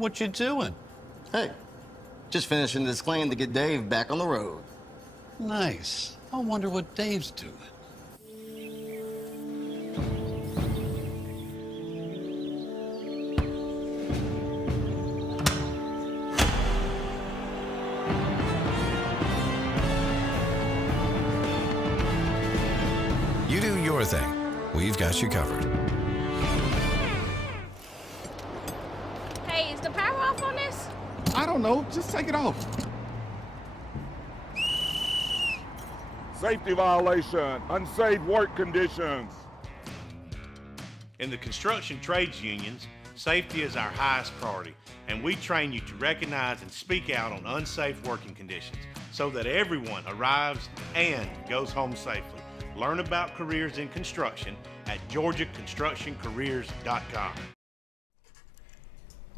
What you doing? Hey, just finishing this claim to get Dave back on the road. Nice. I wonder what Dave's doing. You do your thing. We've got you covered. Hey, is the power off on this? I don't know. Just take it off. Safety violation, unsafe work conditions. In the construction trades unions, safety is our highest priority, and we train you to recognize and speak out on unsafe working conditions so that everyone arrives and goes home safely. Learn about careers in construction at georgiaconstructioncareers.com.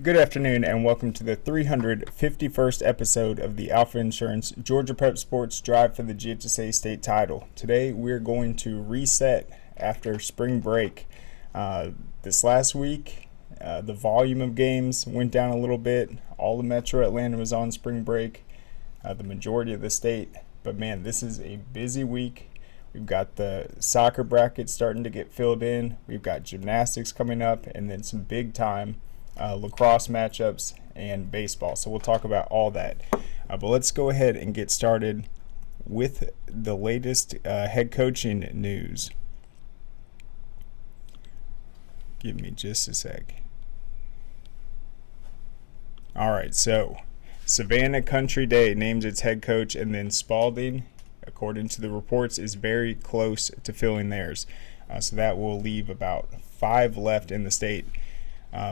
Good afternoon and welcome to the 351st episode of the Alfa Insurance Georgia Prep Sports Drive for the GHSA State Title. Today we're going to reset after spring break. This last week, the volume of games went down a little bit. All of Metro Atlanta was on spring break, the majority of the state. But man, this is a busy week. We've got the soccer bracket starting to get filled in. We've got gymnastics coming up and then some big time lacrosse matchups and baseball. So we'll talk about all that. But let's go ahead and get started with the latest head coaching news. Give me just a sec. All right, so Savannah Country Day names its head coach, and then Spalding, according to the reports, is very close to filling theirs. So that will leave about 5 left in the state.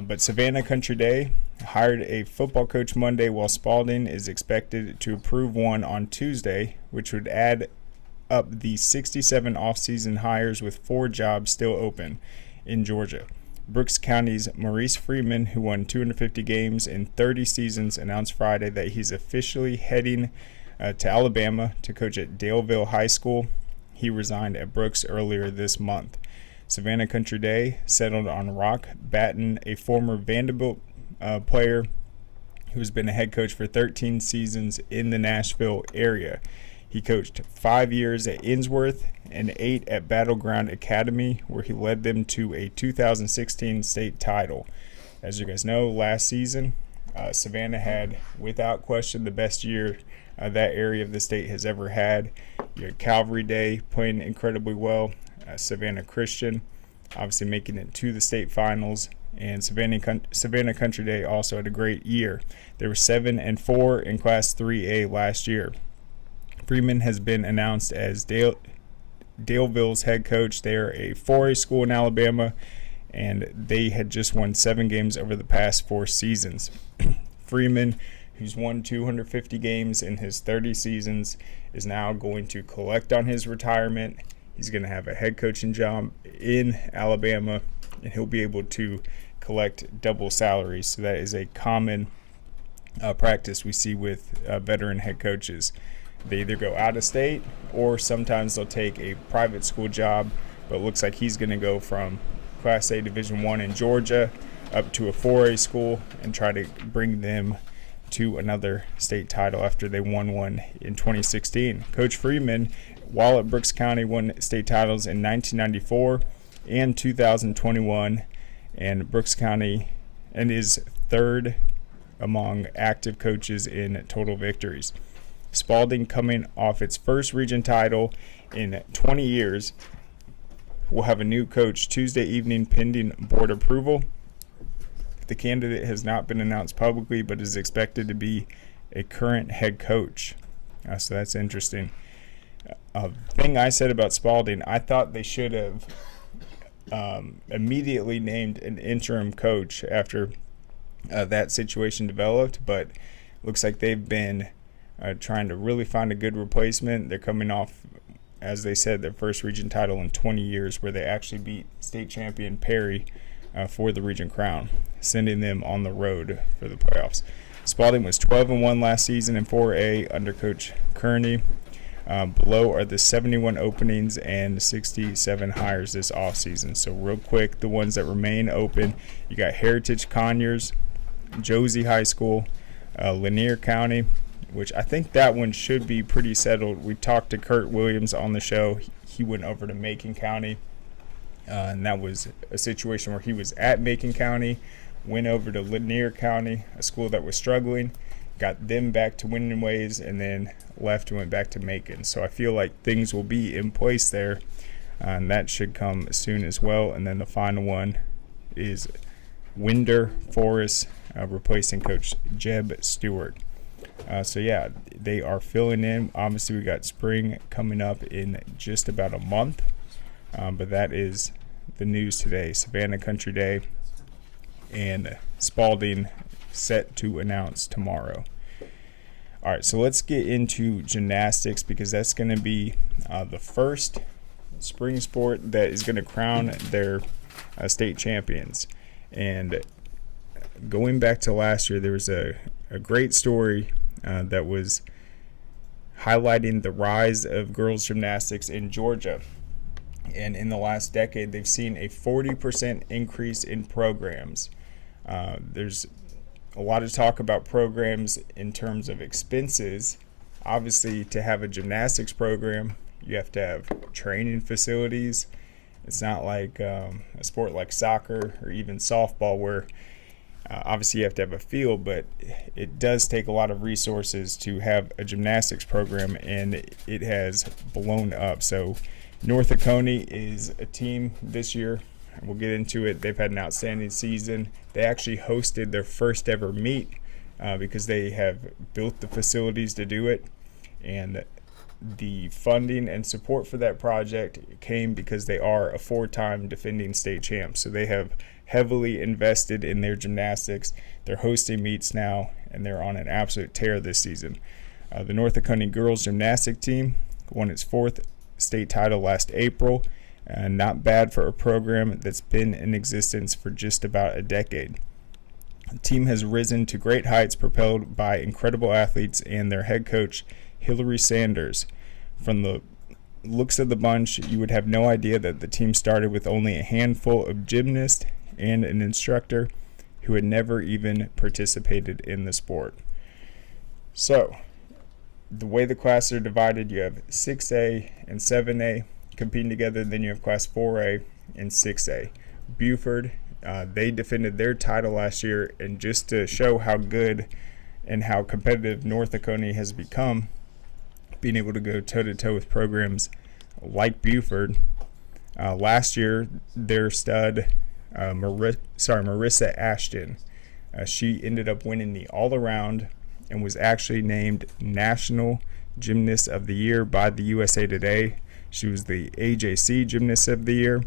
But Savannah Country Day hired a football coach Monday, while Spalding is expected to approve one on Tuesday, which would add up the 67 offseason hires with 4 jobs still open in Georgia. Brooks County's Maurice Freeman, who won 250 games in 30 seasons, announced Friday that he's officially heading to Alabama to coach at Daleville High School. He resigned at Brooks earlier this month. Savannah Country Day settled on Rock Batten, a former Vanderbilt player who's been a head coach for 13 seasons in the Nashville area. He coached 5 years at Innsworth and 8 at Battleground Academy, where he led them to a 2016 state title. As you guys know, last season, Savannah had, without question, the best year that area of the state has ever had. You had Calvary Day playing incredibly well. Savannah Christian obviously making it to the state finals, and Savannah Country Day also had a great year. They were 7-4 in Class 3A last year. Freeman has been announced as Daleville's head coach. They are a 4A school in Alabama, and they had just won 7 games over the past 4 seasons. Freeman, who's won 250 games in his 30 seasons, is now going to collect on his retirement. He's going to have a head coaching job in Alabama, and he'll be able to collect double salaries. So that is a common practice we see with veteran head coaches. They either go out of state or sometimes they'll take a private school job, but it looks like he's going to go from Class A Division I in Georgia up to a 4A school and try to bring them to another state title after they won one in 2016. Coach Freeman, while at Brooks County, won state titles in 1994 and 2021, and Brooks County and is 3rd among active coaches in total victories. Spalding, coming off its first region title in 20 years, will have a new coach Tuesday evening pending board approval. The candidate has not been announced publicly, but is expected to be a current head coach. So that's interesting. Thing I said about Spalding, I thought they should have immediately named an interim coach after that situation developed, but looks like they've been trying to really find a good replacement. They're coming off, as they said, their first region title in 20 years, where they actually beat state champion Perry for the region crown, sending them on the road for the playoffs. Spalding was 12-1 last season in 4A under Coach Kearney. Below are the 71 openings and 67 hires this offseason. So real quick, the ones that remain open, you got Heritage Conyers, Josie High School, Lanier County, which I think that one should be pretty settled. We talked to Kurt Williams on the show. He went over to Macon County, and that was a situation where he was at Macon County, went over to Lanier County, a school that was struggling, got them back to winning ways, and then left and went back to Macon. So I feel like things will be in place there, and that should come soon as well. And then the final one is Winder Forest, replacing Coach Jeb Stewart. So yeah, they are filling in. Obviously, we got spring coming up in just about a month, but that is the news today. Savannah Country Day and Spalding set to announce tomorrow. All right, so let's get into gymnastics, because that's going to be the first spring sport that is going to crown their state champions. And going back to last year, there was a great story that was highlighting the rise of girls gymnastics in Georgia. And in the last decade, they've seen a 40% increase in programs. There's a lot of talk about programs in terms of expenses. Obviously, to have a gymnastics program, you have to have training facilities. It's not like a sport like soccer or even softball, where obviously you have to have a field, but it does take a lot of resources to have a gymnastics program, and it has blown up. So North Oconee is a team this year. We'll get into it. They've had an outstanding season. They actually hosted their first ever meet because they have built the facilities to do it. And the funding and support for that project came because they are a 4-time defending state champs. So they have heavily invested in their gymnastics. They're hosting meets now, and they're on an absolute tear this season. The North Oconee girls gymnastic team won its 4th state title last April. Not bad for a program that's been in existence for just about a decade. The team has risen to great heights, propelled by incredible athletes and their head coach, Hillary Sanders. From the looks of the bunch, you would have no idea that the team started with only a handful of gymnasts and an instructor who had never even participated in the sport. So, the way the classes are divided, you have 6A and 7A competing together. Then you have class 4A and 6A. Buford, they defended their title last year, and just to show how good and how competitive North Oconee has become, being able to go toe-to-toe with programs like Buford. Last year, their stud, Marissa Ashton, she ended up winning the all-around and was actually named National Gymnast of the Year by the USA Today. She was the AJC Gymnast of the Year,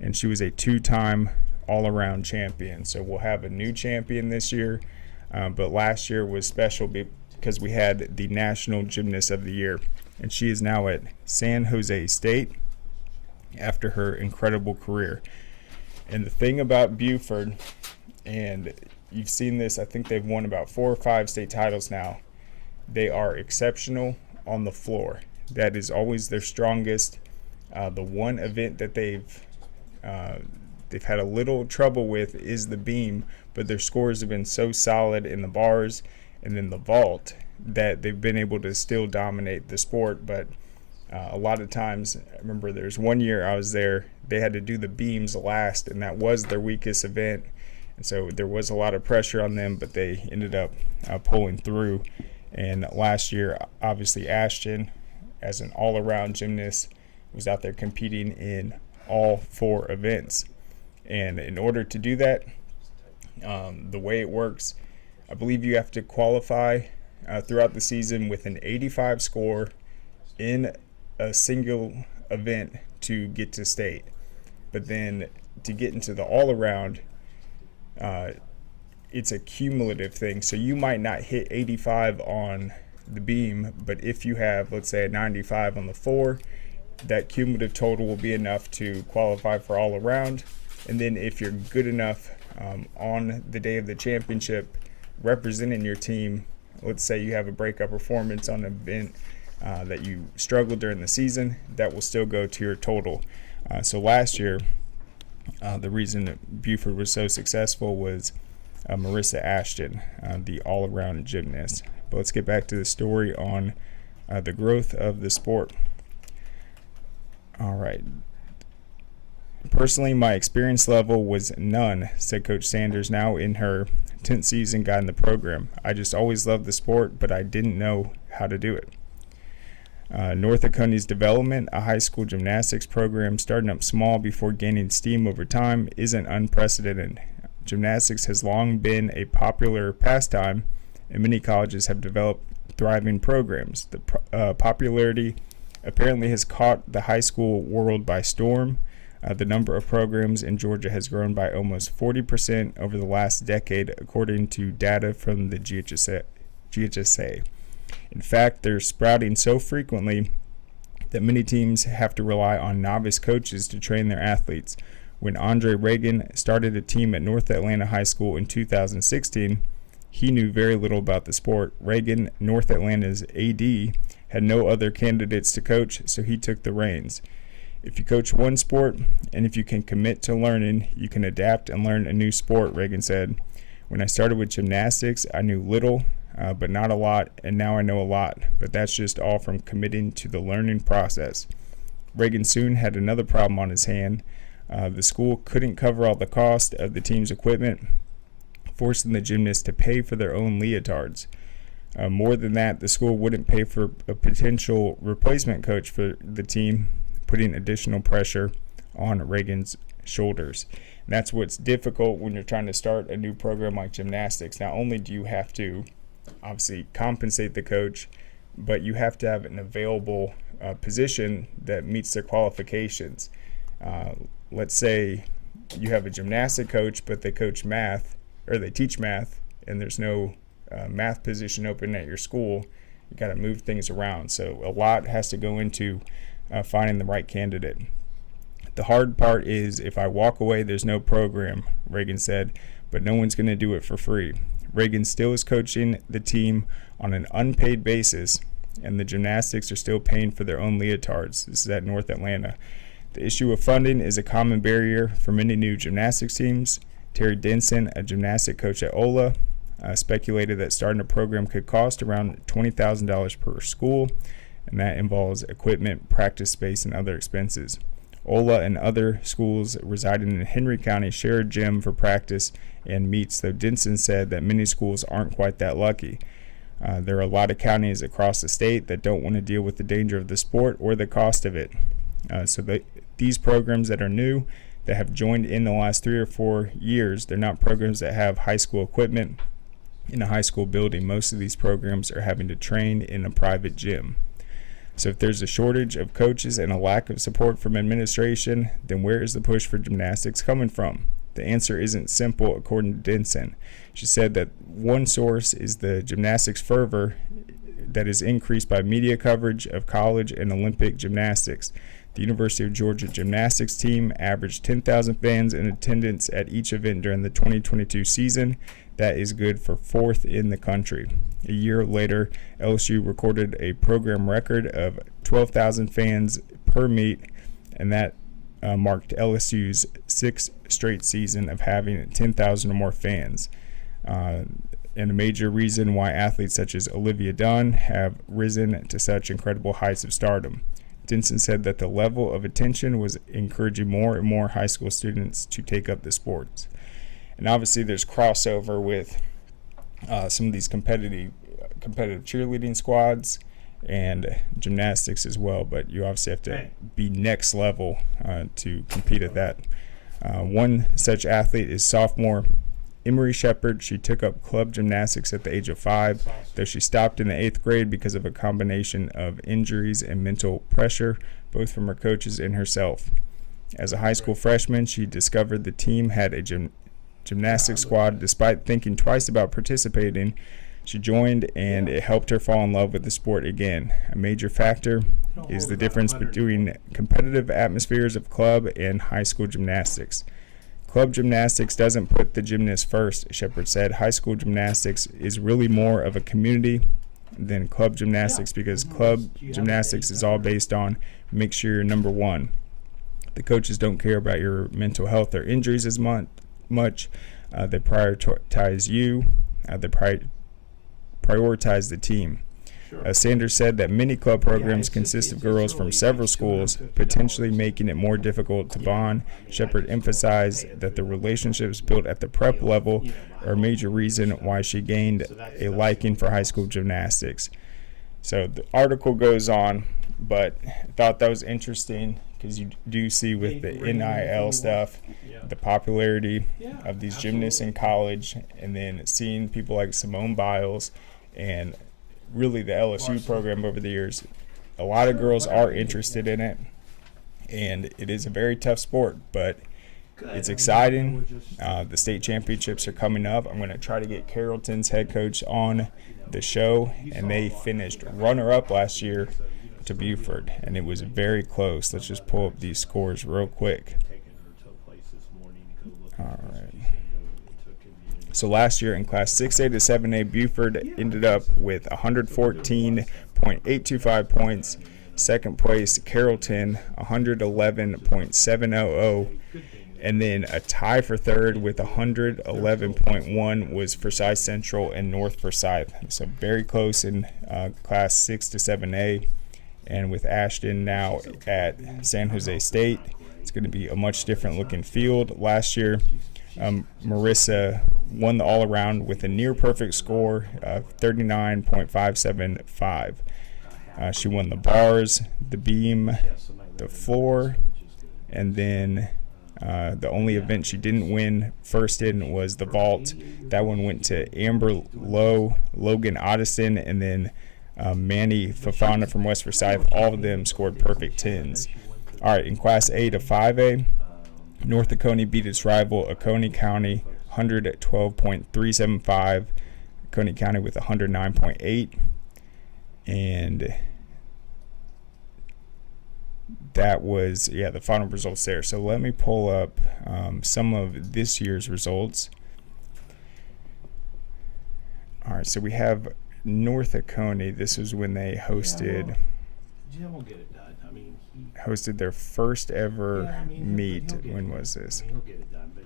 and she was a 2-time all-around champion. So we'll have a new champion this year, but last year was special because we had the National Gymnast of the Year, and she is now at San Jose State after her incredible career. And the thing about Buford, and you've seen this, I think they've won about 4 or 5 state titles now, they are exceptional on the floor. That is always their strongest. The one event that they've had a little trouble with is the beam, but their scores have been so solid in the bars and in the vault that they've been able to still dominate the sport. But a lot of times, I remember there's one year I was there, they had to do the beams last, and that was their weakest event. And so there was a lot of pressure on them, but they ended up pulling through. And last year, obviously, Ashton, as an all-around gymnast, was out there competing in all 4 events. And in order to do that, the way it works, I believe you have to qualify throughout the season with an 85 score in a single event to get to state. But then to get into the all-around, it's a cumulative thing. So you might not hit 85 on the beam, but if you have, let's say, a 95 on the 4, that cumulative total will be enough to qualify for all around. And then if you're good enough on the day of the championship representing your team, let's say you have a breakout performance on an event that you struggled during the season, that will still go to your total. So last year, the reason that Buford was so successful was Marissa Ashton, the all-around gymnast. But let's get back to the story on the growth of the sport. All right. Personally, my experience level was none, said Coach Sanders, now in her 10th season guiding the program. I just always loved the sport, but I didn't know how to do it. North Ocontee's development, a high school gymnastics program starting up small before gaining steam over time, isn't unprecedented. Gymnastics has long been a popular pastime, and many colleges have developed thriving programs. The popularity apparently has caught the high school world by storm. The number of programs in Georgia has grown by almost 40% over the last decade, according to data from the GHSA. In fact, they're sprouting so frequently that many teams have to rely on novice coaches to train their athletes. When Andre Reagan started a team at North Atlanta High School in 2016, he knew very little about the sport. Reagan, North Atlanta's AD, had no other candidates to coach, so he took the reins. If you coach one sport, and if you can commit to learning, you can adapt and learn a new sport, Reagan said. When I started with gymnastics, I knew little, but not a lot, and now I know a lot. But that's just all from committing to the learning process. Reagan soon had another problem on his hand. The school couldn't cover all the cost of the team's equipment, forcing the gymnasts to pay for their own leotards. More than that, the school wouldn't pay for a potential replacement coach for the team, putting additional pressure on Reagan's shoulders. And that's what's difficult when you're trying to start a new program like gymnastics. Not only do you have to obviously compensate the coach, but you have to have an available position that meets their qualifications. Let's say you have a gymnastic coach, but they coach math, or they teach math, and there's no math position open at your school. You got to move things around. So a lot has to go into finding the right candidate. The hard part is if I walk away, there's no program, Reagan said, but no one's going to do it for free. Reagan still is coaching the team on an unpaid basis, and the gymnastics are still paying for their own leotards. This is at North Atlanta. The issue of funding is a common barrier for many new gymnastics teams. Terry Denson, a gymnastic coach at Ola, speculated that starting a program could cost around $20,000 per school, and that involves equipment, practice space, and other expenses. Ola and other schools residing in Henry County share a gym for practice and meets, though Denson said that many schools aren't quite that lucky. There are a lot of counties across the state that don't want to deal with the danger of the sport or the cost of it. These programs that are new, that have joined in the last 3 or 4 years, they're not programs that have high school equipment in a high school building. Most of these programs are having to train in a private gym. So if there's a shortage of coaches and a lack of support from administration, then where is the push for gymnastics coming from? The answer isn't simple, according to Denson. She said that one source is the gymnastics fervor that is increased by media coverage of college and Olympic gymnastics. The University of Georgia gymnastics team averaged 10,000 fans in attendance at each event during the 2022 season. That is good for 4th in the country. A year later, LSU recorded a program record of 12,000 fans per meet, and that marked LSU's 6th straight season of having 10,000 or more fans. And a major reason why athletes such as Olivia Dunn have risen to such incredible heights of stardom. Denson said that the level of attention was encouraging more and more high school students to take up the sports. And obviously there's crossover with some of these competitive cheerleading squads and gymnastics as well, but you obviously have to be next level to compete at that. One such athlete is sophomore Emery Shepard. She took up club gymnastics at the age of 5, though she stopped in the 8th grade because of a combination of injuries and mental pressure, both from her coaches and herself. As a high school freshman, she discovered the team had a gymnastics squad. Despite thinking twice about participating, she joined, and it helped her fall in love with the sport again. A major factor is the difference between competitive atmospheres of club and high school gymnastics. Club gymnastics doesn't put the gymnast first, Shepard said. High school gymnastics is really more of a community than club gymnastics, because club gymnastics is all based on make sure you're number one. The coaches don't care about your mental health or injuries as much. They prioritize you. They prioritize the team. Sanders said that many club programs consist of girls from several schools, potentially making it more difficult to bond. Shepard emphasized that the relationships built at the prep level are a major reason why she gained a liking for high school gymnastics. So the article goes on, but I thought that was interesting because you do see with the NIL stuff, the popularity of these gymnasts in college, and then seeing people like Simone Biles and really the LSU program over the years. A lot of girls are interested in it, and it is a very tough sport, but it's exciting. The state championships are coming up. I'm going to try to get Carrollton's head coach on the show, and they finished runner-up last year to Buford, and it was very close. Let's just pull up these scores real quick. All right. So last year in Class 6A to 7A, Buford ended up with 114.825 points. Second place, Carrollton, 111.700. And then a tie for third with 111.1 was Forsyth Central and North Forsyth. So very close in Class 6 to 7A. And with Ashton now at San Jose State, it's going to be a much different looking field. Last year, Marissa won the all-around with a near-perfect score of 39.575. She won the bars, the beam, the floor, and then the only event she didn't win first in was the vault. That one went to Amber Lowe, Logan Otteson, and then Manny Fafana from West Forsyth. All of them scored perfect 10s. All right, in Class A to 5A, North Oconee beat its rival, Oconee County, 112.375. Oconee County with 109.8. And that was, the final results there. So let me pull up some of this year's results. All right, so we have North Oconee. This was when they hosted hosted their first ever meet. When was this? He'll get it done, but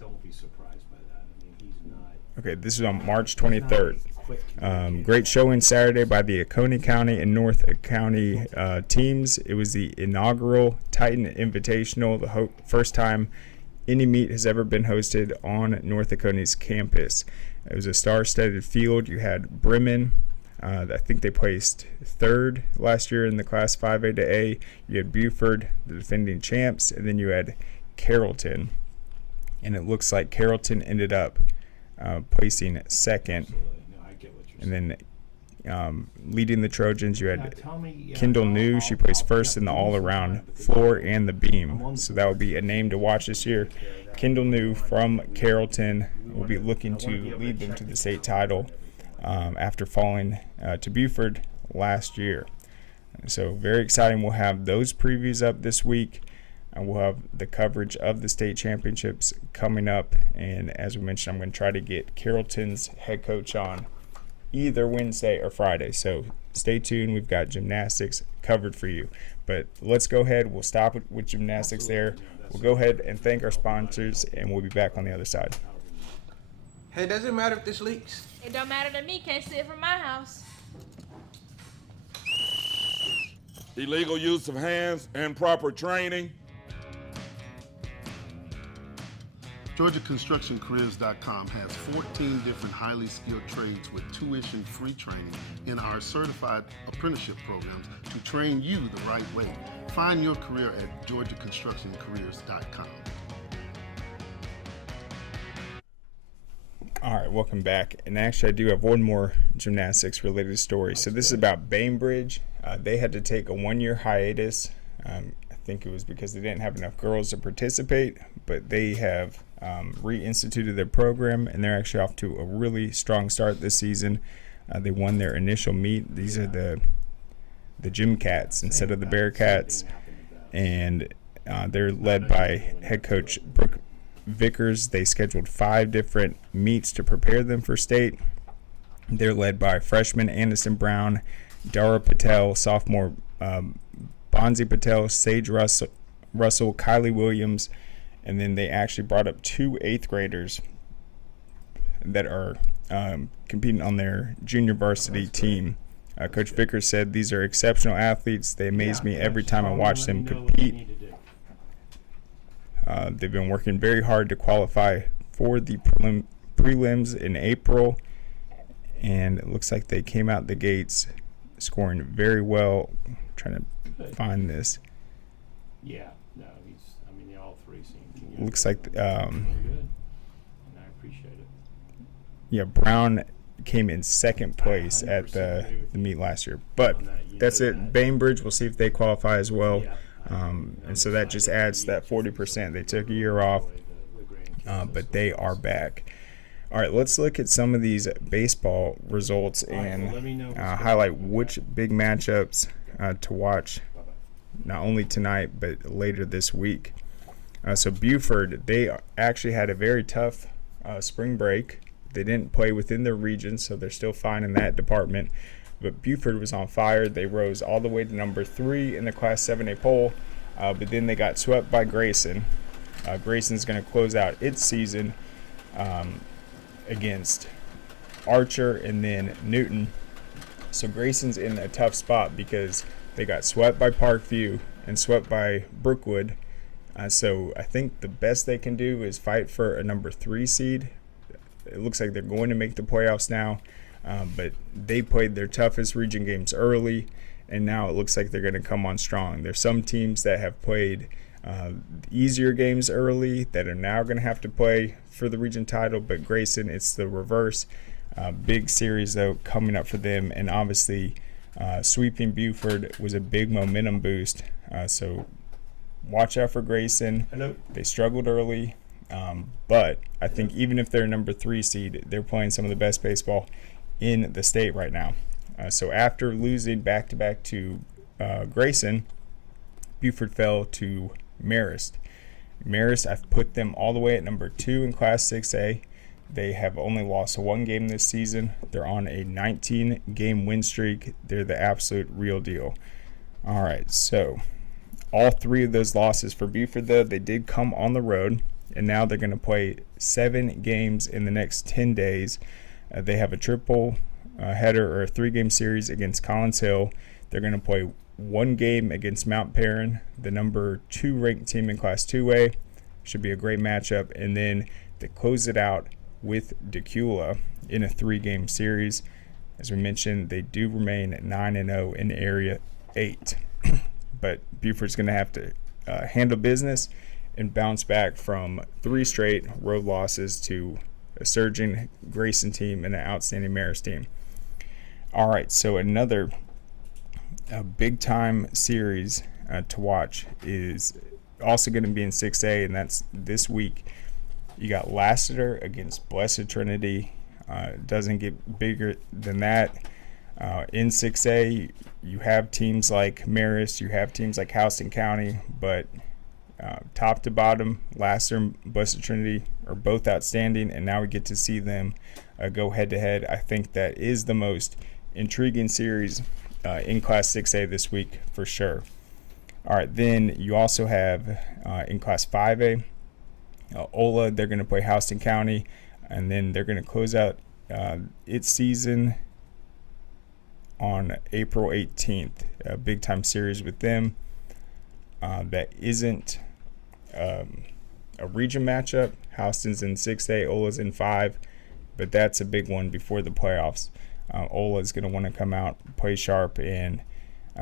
don't be surprised by that. He's not. Okay, this was on March 23rd. Great showing Saturday by the Oconee County and North County teams. It was the inaugural Titan Invitational, the first time any meet has ever been hosted on North Oconee's campus. It was a star-studded field. You had Bremen. I think they placed third last year in the Class 5A to A. You had Buford, the defending champs, and then you had Carrollton. And it looks like Carrollton ended up placing second. And then leading the Trojans, you had Kendall New. She placed first in the all-around floor and the beam. So that will be a name to watch this year. Kendall New from Carrollton will be looking to lead them to the state title after falling to Buford last year. So very exciting. We'll have those previews up this week. And we'll have the coverage of the state championships coming up. And as we mentioned, I'm going to try to get Carrollton's head coach on either Wednesday or Friday. So stay tuned. We've got gymnastics covered for you. But let's go ahead. We'll stop with gymnastics there. We'll go ahead and thank our sponsors, and we'll be back on the other side. Hey, does it matter if this leaks? It don't matter to me. Can't see it from my house. Illegal use of hands, improper training. GeorgiaConstructionCareers.com has 14 different highly skilled trades with tuition-free training in our certified apprenticeship programs to train you the right way. Find your career at GeorgiaConstructionCareers.com. All right, welcome back. And actually, I do have one more gymnastics-related story. So this is about Bainbridge. They had to take a one-year hiatus. I think it was because they didn't have enough girls to participate, but they have reinstituted their program, and they're actually off to a really strong start this season. They won their initial meet. These are the Gym Cats instead of the Bearcats, and they're led by head coach Brooke Vickers. They scheduled 5 different meets to prepare them for state. They're led by freshman Anderson Brown, Dara Patel, sophomore Bonzi Patel, Sage Russell, Kylie Williams, and then they actually brought up 2 8th graders that are competing on their junior varsity team. Coach Vickers said these are exceptional athletes. They amaze me every time I watch them compete. They've been working very hard to qualify for the prelims in April, and it looks like they came out the gates scoring very well. I'm trying to find this. Yeah, no, they all three seem. Looks like good, and I appreciate it. Yeah, Brown came in second place at the meet last year, but that's it. Bainbridge, we'll see if they qualify as well. And so that just adds to that 40%. They took a year off, but they are back. All right, let's look at some of these baseball results and highlight which big matchups to watch, not only tonight, but later this week. So Buford, they actually had a very tough spring break. They didn't play within their region, so they're still fine in that department. But Buford was on fire. They rose all the way to number 3 in the Class 7A poll, but then they got swept by Grayson. Grayson's going to close out its season against Archer and then Newton. So Grayson's in a tough spot because they got swept by Parkview and swept by Brookwood. So I think the best they can do is fight for a number 3 seed. It looks like they're going to make the playoffs now. But they played their toughest region games early, and now it looks like they're going to come on strong. There's some teams that have played easier games early that are now going to have to play for the region title, but Grayson, it's the reverse. Big series, though, coming up for them, and obviously sweeping Buford was a big momentum boost. So watch out for Grayson. Hello. They struggled early, but I think even if they're number 3 seed, they're playing some of the best baseball in the state right now. So after losing back-to-back to Grayson, Buford fell to Marist. Marist, I've put them all the way at number 2 in Class 6A. They have only lost 1 game this season. They're on a 19-game win streak. They're the absolute real deal. All right, so all 3 of those losses for Buford, though, they did come on the road, and now they're going to play 7 games in the next 10 days. They have a triple header or a 3-game series against Collins Hill. They're going to play 1 game against Mount Perrin, the number 2 ranked team in Class 2A. Should be a great matchup. And then they close it out with Decula in a 3-game series. As we mentioned, they do remain 9-0 in Area 8. But Buford's going to have to handle business and bounce back from 3 straight road losses to a surging Grayson team and an outstanding Marist team. All right, so another big-time series to watch is also going to be in 6A, and that's this week. You got Lassiter against Blessed Trinity. Doesn't get bigger than that. In 6A, you have teams like Marist, you have teams like Houston County, but top to bottom, Lassiter and Blessed Trinity are both outstanding, and now we get to see them go head-to-head. I think that is the most intriguing series in Class 6A this week for sure. All right, then you also have in Class 5A, Ola, they're going to play Houston County, and then they're going to close out its season on April 18th. A big-time series with them. That isn't a region matchup. Houston's in 6A, Ola's in 5, but that's a big one before the playoffs. Ola's going to want to come out, play sharp, and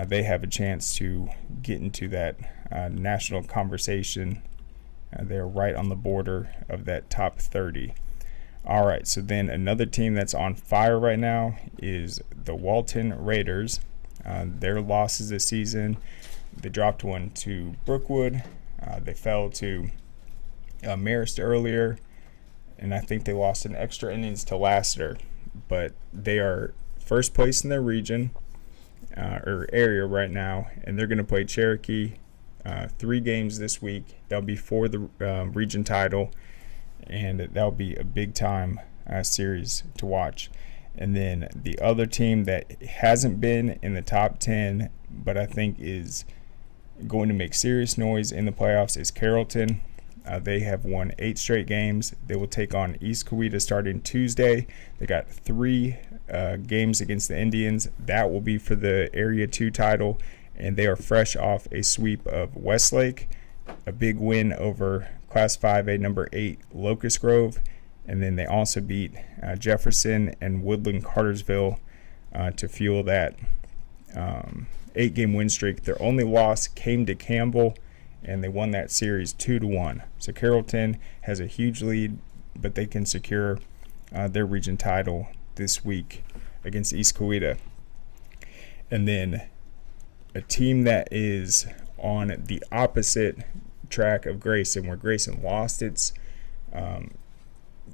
they have a chance to get into that national conversation. They're right on the border of that top 30. All right, so then another team that's on fire right now is the Walton Raiders. Their losses this season, they dropped one to Brookwood. They fell to Marist earlier, and I think they lost in extra innings to Lassiter. But they are first place in their region or area right now, and they're going to play Cherokee 3 games this week. That'll be for the region title, and that'll be a big-time series to watch. And then the other team that hasn't been in the top 10, but I think is going to make serious noise in the playoffs, is Carrollton. They have won 8 straight games. They will take on East Coweta starting Tuesday. They got 3 games against the Indians. That will be for the Area 2 title, and they are fresh off a sweep of Westlake, a big win over Class 5A number 8 Locust Grove, and then they also beat Jefferson and Woodland Cartersville to fuel that 8-game win streak. Their only loss came to Campbell, and they won that series 2-1. So Carrollton has a huge lead, but they can secure their region title this week against East Coweta. And then a team that is on the opposite track of Grayson, where Grayson lost its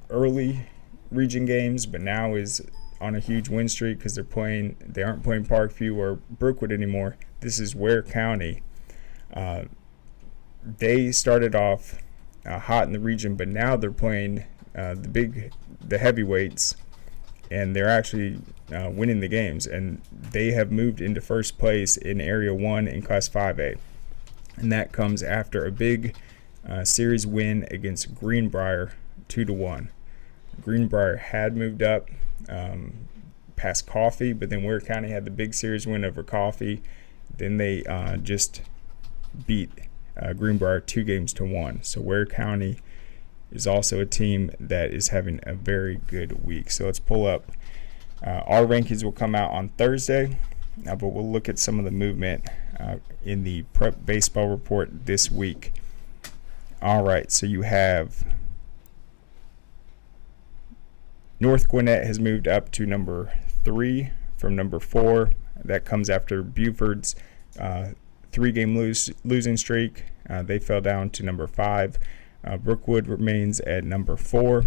early region games, but now is on a huge win streak because they aren't playing Parkview or Brookwood anymore. This is Ware County. They started off hot in the region, but now they're playing the heavyweights, and they're actually winning the games, and they have moved into first place in Area 1 in Class 5A, and that comes after a big series win against Greenbrier 2-1. Greenbrier had moved up past Coffee, but then Ware County had the big series win over Coffee. Then they just beat Greenbrier 2-1. So Ware County is also a team that is having a very good week. So let's pull up. Our rankings will come out on Thursday, but we'll look at some of the movement in the prep baseball report this week. All right, so you have North Gwinnett has moved up to number 3 from number 4. That comes after Buford's 3-game losing streak. They fell down to number 5. Brookwood remains at number 4.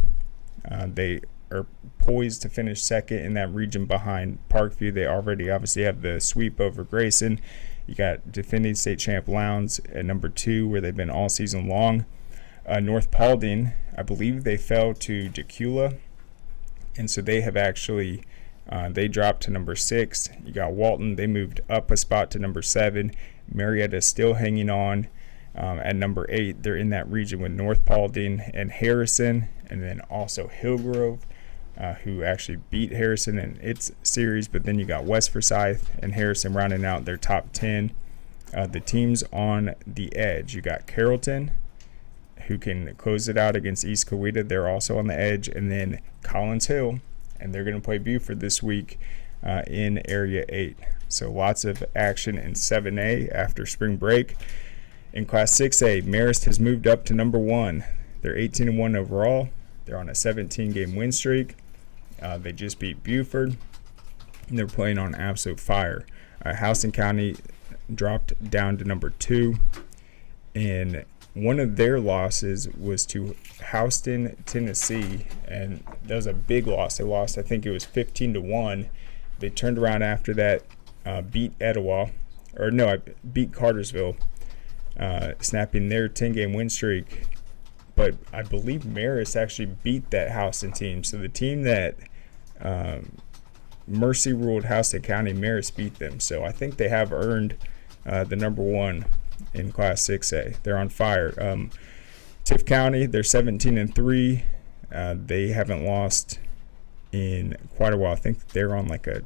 They are poised to finish second in that region behind Parkview. They already obviously have the sweep over Grayson. You got defending state champ Lowndes at number 2, where they've been all season long. North Paulding, I believe they fell to Decula, and so they have actually they dropped to number 6. You got Walton, they moved up a spot to number 7. Marietta still hanging on at number 8. They're in that region with North Paulding and Harrison, and then also Hillgrove, who actually beat Harrison in its series. But then you got West Forsyth and Harrison rounding out their top 10. The teams on the edge, you got Carrollton, who can close it out against East Coweta. They're also on the edge. And then Collins Hill, and they're going to play Buford this week in Area 8. So lots of action in 7A after spring break. In Class 6A, Marist has moved up to number 1. They're 18-1 overall. They're on a 17-game win streak. They just beat Buford, and they're playing on absolute fire. Houston County dropped down to number 2, and one of their losses was to Houston, Tennessee, and that was a big loss. They lost, I think it was 15-1. They turned around after that, beat Cartersville, snapping their 10-game win streak. But I believe Marist actually beat that Houston team. So the team that Mercy ruled Houston County, Marist beat them. So I think they have earned the number 1 in Class 6A. They're on fire. Tiff County, they're 17-3. They haven't lost in quite a while. I think they're on like a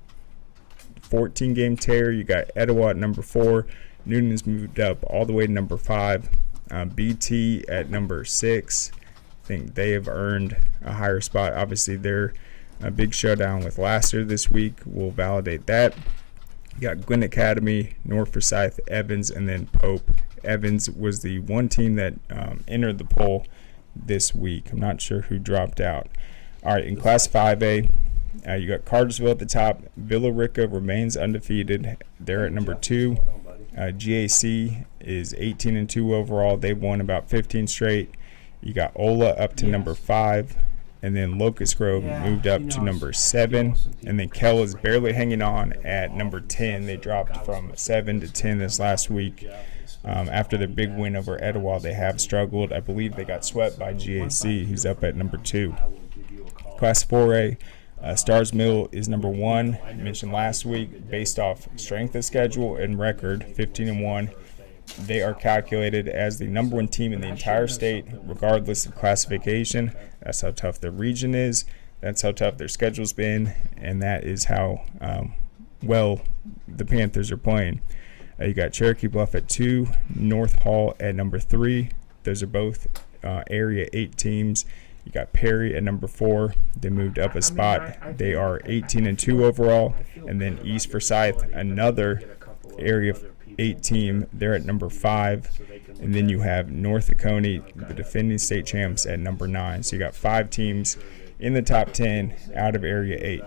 14-game tear. You got Etowah at number 4. Noonan's moved up all the way to number 5. BT at number 6. I think they have earned a higher spot. Obviously, their big showdown with Laster this week will validate that. You got Gwinnett Academy, North Forsyth, Evans, and then Pope. Evans was the one team that entered the poll this week. I'm not sure who dropped out. All right, in Class 5A, you got Cartersville at the top. Villa Rica remains undefeated. They're at number 2. GAC is 18-2 overall. They've won about 15 straight. You got Ola up to number 5, and then Locust Grove moved up to number 7, and then Kell is barely hanging on at number 10. They dropped from 7 to 10 this last week. After their big win over Etowah, they have struggled. I believe they got swept by GAC, who's up at number 2. Class 4A, Stars Mill is number 1. I mentioned last week, based off strength of schedule and record, 15-1. They are calculated as the number one team in the entire state, regardless of classification. That's how tough their region is. That's how tough their schedule's been, and that is how well the Panthers are playing. You got Cherokee Bluff at 2, North Hall at number 3. Those are both Area 8 teams. You got Perry at number 4. They moved up a spot. They are 18-2 overall. And then East Forsyth, another Area 8 team. They're at number 5. And then you have North Oconee, the defending state champs, at number 9. So you got 5 teams in the top 10 out of Area 8.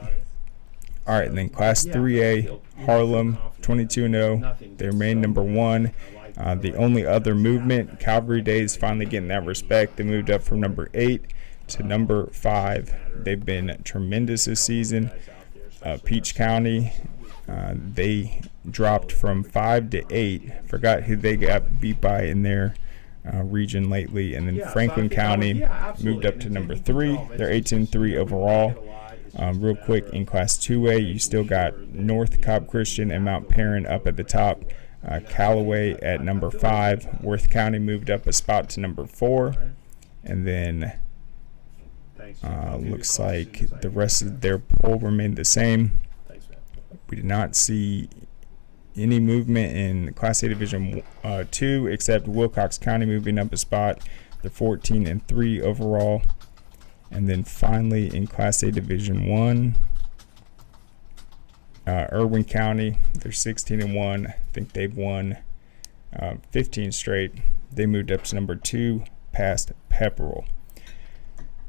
All right, and then Class 3A, Harlem, 22-0. They remain number 1. The only other movement, Calvary Days finally getting that respect. They moved up from number 8 to number 5. They've been tremendous this season. Peach County, they dropped from 5 to 8. Forgot who they got beat by in their region lately. And then Franklin County moved up to number 3. They're 18-3 overall. Real quick, in Class 2A, you still got North Cobb Christian and Mount Perrin up at the top. Callaway at number 5. Worth County moved up a spot to number 4. And then looks like the rest of their poll remained the same. We did not see any movement in Class A Division 2 except Wilcox County moving up a spot. They're 14-3 overall. And then finally in Class A Division 1, Irwin County, they're 16-1. I think they've won 15 straight. They moved up to number 2 past Pepperell.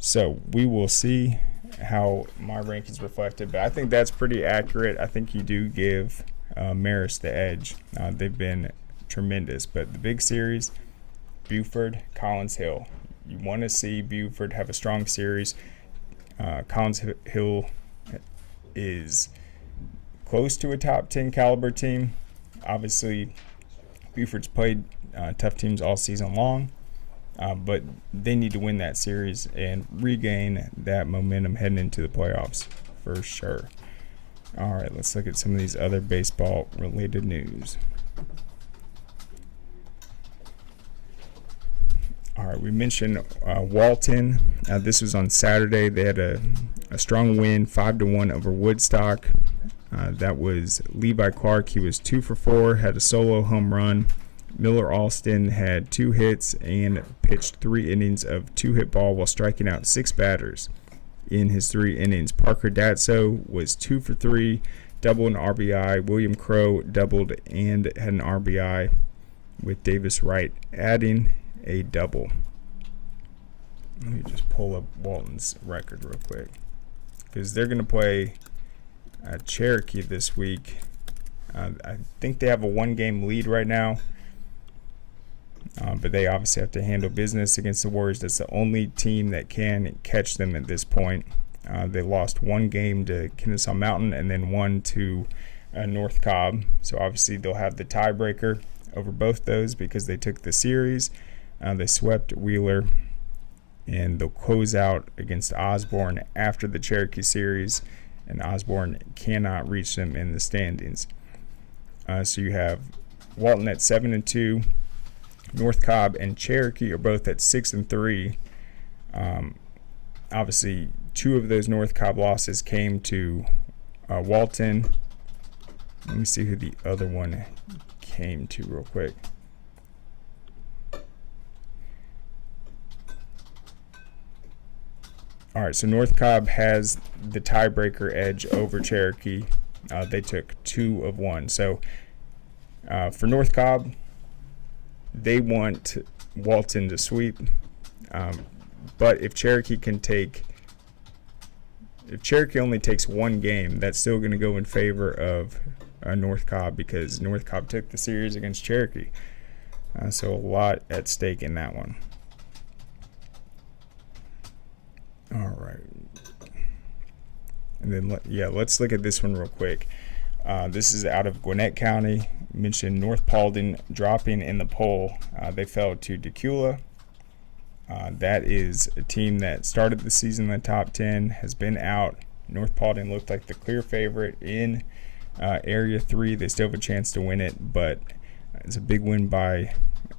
So we will see how my rankings reflected, but I think that's pretty accurate. I think you do give Marist the edge. They've been tremendous, but the big series, Buford, Collins Hill. You want to see Buford have a strong series. Collins Hill is close to a top 10 caliber team. Obviously, Buford's played tough teams all season long, but they need to win that series and regain that momentum heading into the playoffs for sure. All right, let's look at some of these other baseball-related news. All right, we mentioned Walton. This was on Saturday. They had a strong win, 5-1 over Woodstock. That was Levi Clark. He was 2 for 4, had a solo home run. Miller Alston had 2 hits and pitched 3 innings of 2-hit ball while striking out 6 batters in his 3 innings. Parker Datso was 2 for 3, doubled an RBI. William Crow doubled and had an RBI, with Davis Wright adding a double. Let me just pull up Walton's record real quick, because they're going to play Cherokee this week. I think they have a 1-game lead right now, but they obviously have to handle business against the Warriors. That's the only team that can catch them at this point. They lost 1 game to Kennesaw Mountain and then 1 to North Cobb, so obviously they'll have the tiebreaker over both those because they took the series. They swept Wheeler, and they'll close out against Osborne after the Cherokee series, and Osborne cannot reach them in the standings. So you have Walton at 7-2. North Cobb and Cherokee are both at 6-3. Obviously, 2 of those North Cobb losses came to Walton. Let me see who the other one came to real quick. All right, so North Cobb has the tiebreaker edge over Cherokee. They took 2 of 1. So for North Cobb, they want Walton to sweep. But if Cherokee only takes 1 game, that's still going to go in favor of North Cobb, because North Cobb took the series against Cherokee. So a lot at stake in that one. All right. And then, let's look at this one real quick. This is out of Gwinnett County. Mentioned North Paulding dropping in the poll. They fell to Decula. That is a team that started the season in the top 10, has been out. North Paulding looked like the clear favorite in Area 3. They still have a chance to win it, but It's a big win by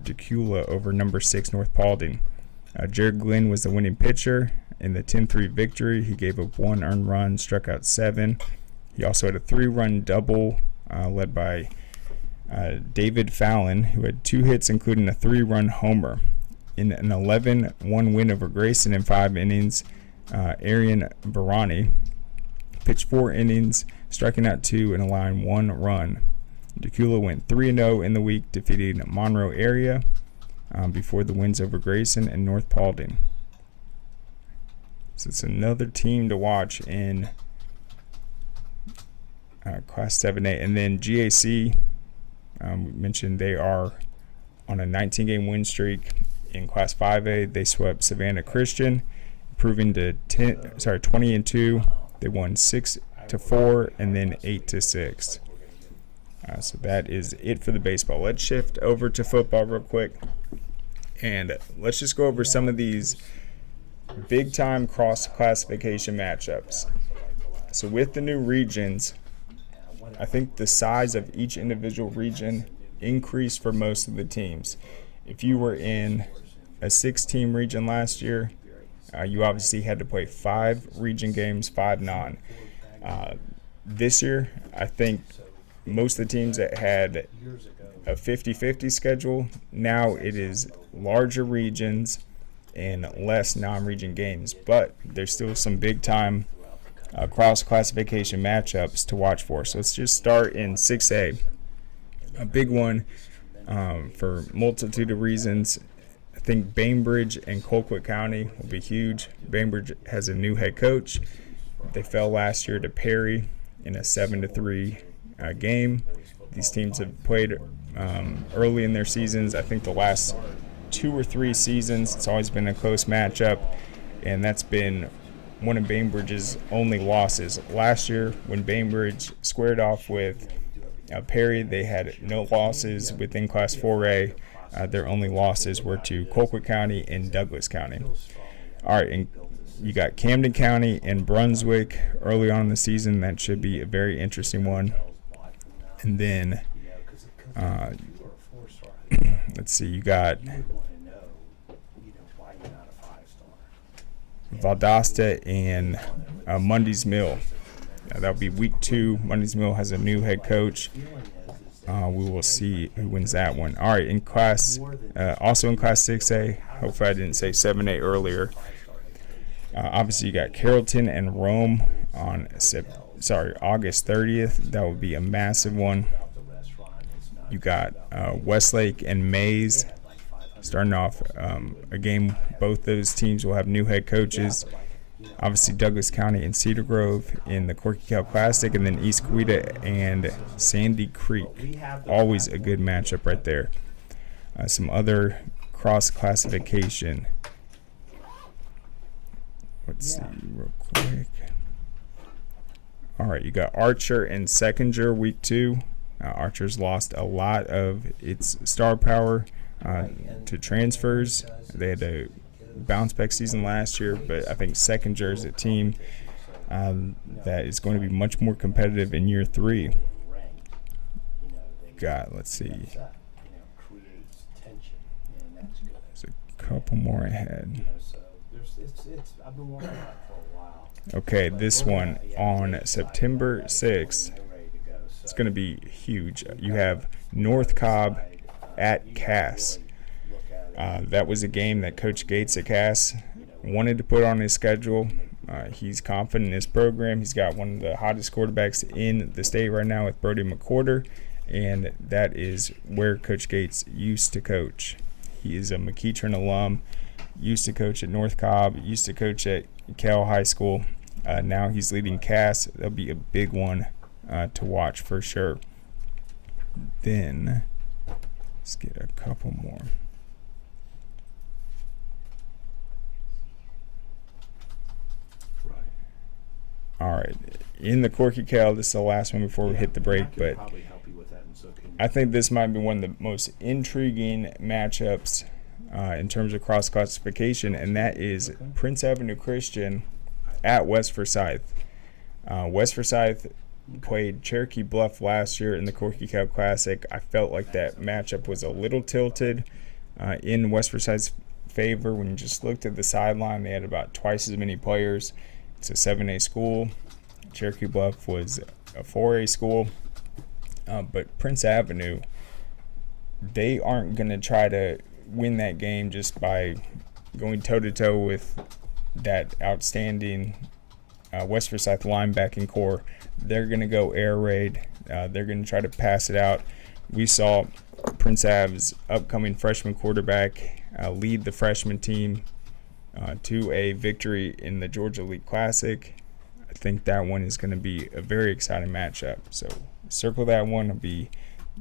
Decula over number 6 North Paulding. Jared Glenn was the winning pitcher in the 10-3 victory. He gave up 1 earned run, struck out 7. He also had a 3-run double led by David Fallon, who had 2 hits, including a 3-run homer. In an 11-1 win over Grayson in 5 innings, Arian Barani pitched 4 innings, striking out 2 and allowing 1 run. Decula went 3-0 in the week, defeating Monroe area before the wins over Grayson and North Paulding. So it's another team to watch in Class 7A. And then GAC, we mentioned they are on a 19-game win streak. In Class 5A, they swept Savannah Christian, improving to 20-2. They won 6-4 and then 8-6. So that is it for the baseball. Let's shift over to football real quick, and let's just go over some of these big-time cross-classification matchups. So with the new regions, I think the size of each individual region increased for most of the teams. If you were in a 6-team region last year, you obviously had to play 5 region games, 5 non. This year, I think most of the teams that had a 50-50 schedule, now it is larger regions and less non-region games. But there's still some big-time cross-classification matchups to watch for. So let's just start in 6A. A big one for multitude of reasons. I think Bainbridge and Colquitt County will be huge. Bainbridge has a new head coach. They fell last year to Perry in a 7-3 game. These teams have played early in their seasons. I think the last 2 or 3 seasons, it's always been a close matchup, and that's been one of Bainbridge's only losses. Last year, when Bainbridge squared off with Perry, they had no losses within Class 4A. Their only losses were to Colquitt County and Douglas County. All right, and you got Camden County and Brunswick early on in the season. That should be a very interesting one. And then, let's see, you got Valdosta and Mundy's Mill. That'll be week 2. Mundy's Mill has a new head coach. We will see who wins that one. All right, in class, also in Class 6A, hopefully I didn't say 7A earlier. Obviously, you got Carrollton and Rome on August 30th. That will be a massive one. You got Westlake and Mays starting off a game. Both those teams will have new head coaches. Obviously, Douglas County and Cedar Grove in the Corky Cal Classic, and then East Coweta and Sandy Creek. Always a good matchup right there. Some other cross-classification. Let's see real quick. All right, you got Archer and Seconder week 2. Archer's lost a lot of its star power to transfers. They had a bounce back season last year, but I think Seconder is a team that is going to be much more competitive in year 3. Got, let's see. There's a couple more ahead. Okay, this one on September 6th. It's going to be huge. You have North Cobb at Cass. That was a game that Coach Gates at Cass wanted to put on his schedule. He's confident in his program. He's got one of the hottest quarterbacks in the state right now with Brody McQuarter, and that is where Coach Gates used to coach. He is a McEachern alum, used to coach at North Cobb, used to coach at Cal High School. Now he's leading Cass. That'll be a big one to watch for sure. Then let's get a couple more. All right, in the Corky Cal, this is the last one before we hit the break, but I think this might be one of the most intriguing matchups in terms of cross-classification, and that is Prince Avenue Christian at West Forsyth. West Forsyth played Cherokee Bluff last year in the Corky Cup Classic. I felt like that matchup was a little tilted in West Forsaithe's favor. When you just looked at the sideline, they had about twice as many players. It's a 7A school. Cherokee Bluff was a 4A school. But Prince Avenue, they aren't going to try to win that game just by going toe-to-toe with that outstanding West Forsyth linebacking core. They're going to go air raid. They're going to try to pass it out. We saw Prince Ave's upcoming freshman quarterback lead the freshman team to a victory in the Georgia League Classic. I think that one is going to be a very exciting matchup. So circle that one. It'll be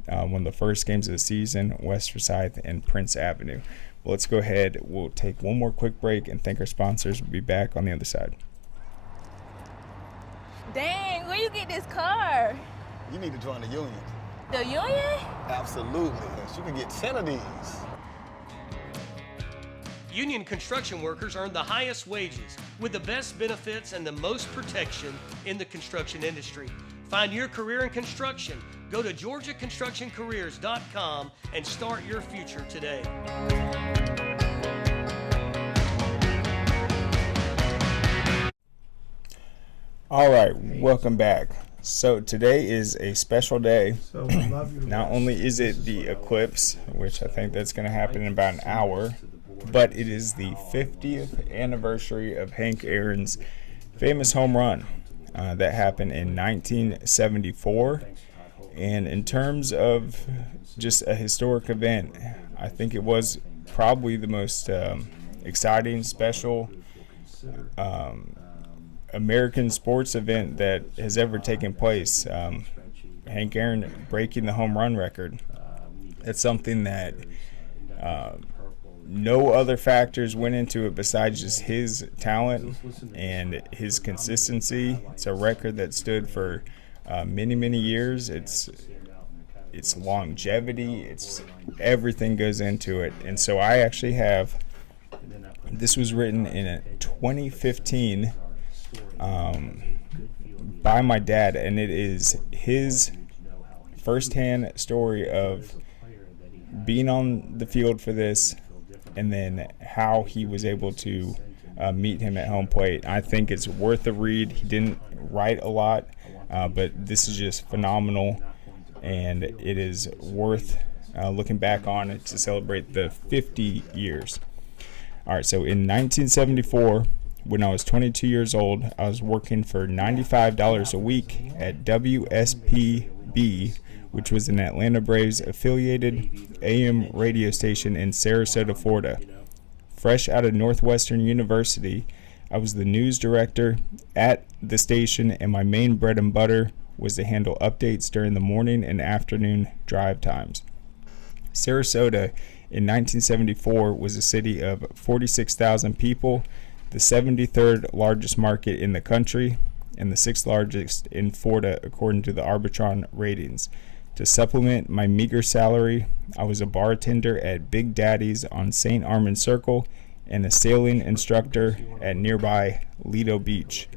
one of the first games of the season, West Forsyth and Prince Avenue. Well, let's go ahead. We'll take one more quick break and thank our sponsors. We'll be back on the other side. Dang, where you get this car? You need to join the union. The union? Absolutely. You can get 10 of these. Union construction workers earn the highest wages with the best benefits and the most protection in the construction industry. Find your career in construction. Go to GeorgiaConstructionCareers.com and start your future today. All right, welcome back. So today is a special day. Not only is it the eclipse, which I think that's going to happen in about an hour, but it is the 50th anniversary of Hank Aaron's famous home run that happened in 1974. And in terms of just a historic event, I think it was probably the most exciting, special American sports event that has ever taken place. Hank Aaron breaking the home run record. That's something that no other factors went into it besides just his talent and his consistency. It's a record that stood for many, many years. It's longevity. It's everything goes into it. And so I actually have, this was written in 2015 by my dad, and it is his firsthand story of being on the field for this and then how he was able to meet him at home plate. I think it's worth a read. He didn't write a lot, but this is just phenomenal, and it is worth looking back on it to celebrate the 50 years. All right, so in 1974, when I was 22 years old, I was working for $95 a week at WSPB, which was an Atlanta Braves affiliated AM radio station in Sarasota, Florida. Fresh out of Northwestern University, I was the news director at the station, and my main bread and butter was to handle updates during the morning and afternoon drive times. Sarasota in 1974 was a city of 46,000 people, the 73rd largest market in the country, and the 6th largest in Florida according to the Arbitron ratings. To supplement my meager salary, I was a bartender at Big Daddy's on St. Armand Circle and a sailing instructor at nearby Lido Beach.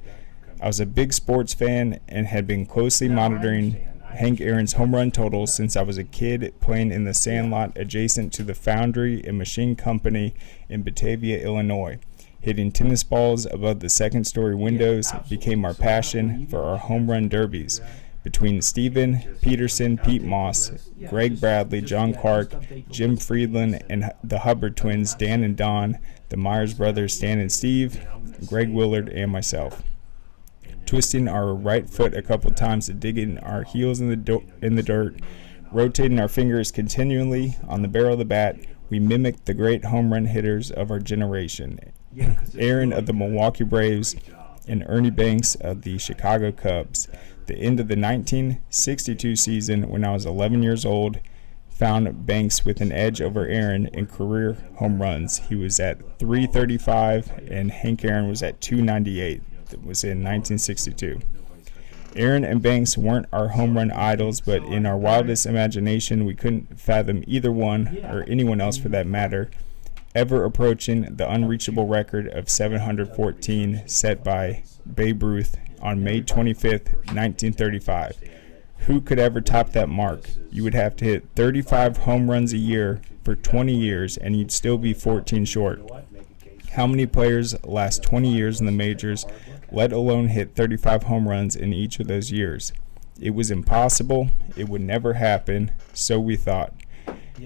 I was a big sports fan and had been closely monitoring Hank Aaron's home run totals since I was a kid playing in the sandlot adjacent to the Foundry and Machine Company in Batavia, Illinois. Hitting tennis balls above the second-story windows became our passion for our home run derbies. Between Steven Peterson, Pete Moss, Greg Bradley, John Clark, Jim Friedland, and the Hubbard twins, Dan and Don, the Myers brothers, Stan and Steve, Greg Willard, and myself. Twisting our right foot a couple times and digging our heels in the dirt, rotating our fingers continually on the barrel of the bat, we mimicked the great home run hitters of our generation. Aaron of the Milwaukee Braves and Ernie Banks of the Chicago Cubs. The end of the 1962 season, when I was 11 years old, found Banks with an edge over Aaron in career home runs. He was at 335 and Hank Aaron was at 298. That was in 1962. Aaron and Banks weren't our home run idols, but in our wildest imagination, we couldn't fathom either one, or anyone else for that matter, ever approaching the unreachable record of 714 set by Babe Ruth on May 25th, 1935. Who could ever top that mark? You would have to hit 35 home runs a year for 20 years, and you'd still be 14 short. How many players last 20 years in the majors, let alone hit 35 home runs in each of those years? It was impossible. It would never happen, so we thought.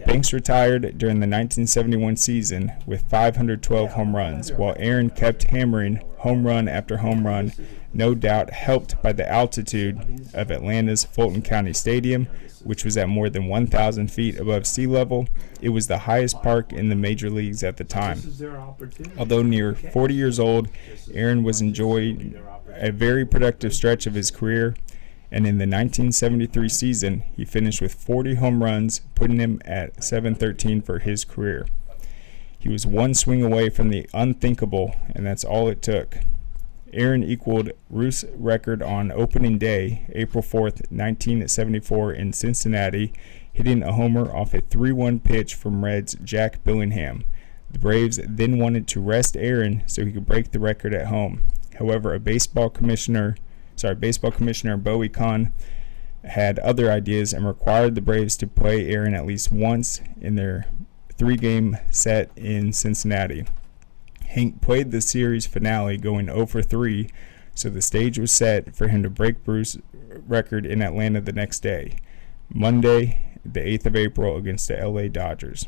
Banks retired during the 1971 season with 512 home runs, while Aaron kept hammering home run after home run, no doubt helped by the altitude of Atlanta's Fulton County Stadium, which was at more than 1,000 feet above sea level. It was the highest park in the major leagues at the time. Although near 40 years old, Aaron was enjoying a very productive stretch of his career, and in the 1973 season, he finished with 40 home runs, putting him at 713 for his career. He was one swing away from the unthinkable, and that's all it took. Aaron equaled Ruth's record on opening day, April 4th, 1974 in Cincinnati, hitting a homer off a 3-1 pitch from Reds' Jack Billingham. The Braves then wanted to rest Aaron so he could break the record at home. However, Baseball Commissioner Bowie Kahn had other ideas and required the Braves to play Aaron at least once in their 3-game set in Cincinnati. Hank played the series finale going 0 for 3, so the stage was set for him to break Bruce's record in Atlanta the next day, Monday, the 8th of April, against the LA Dodgers.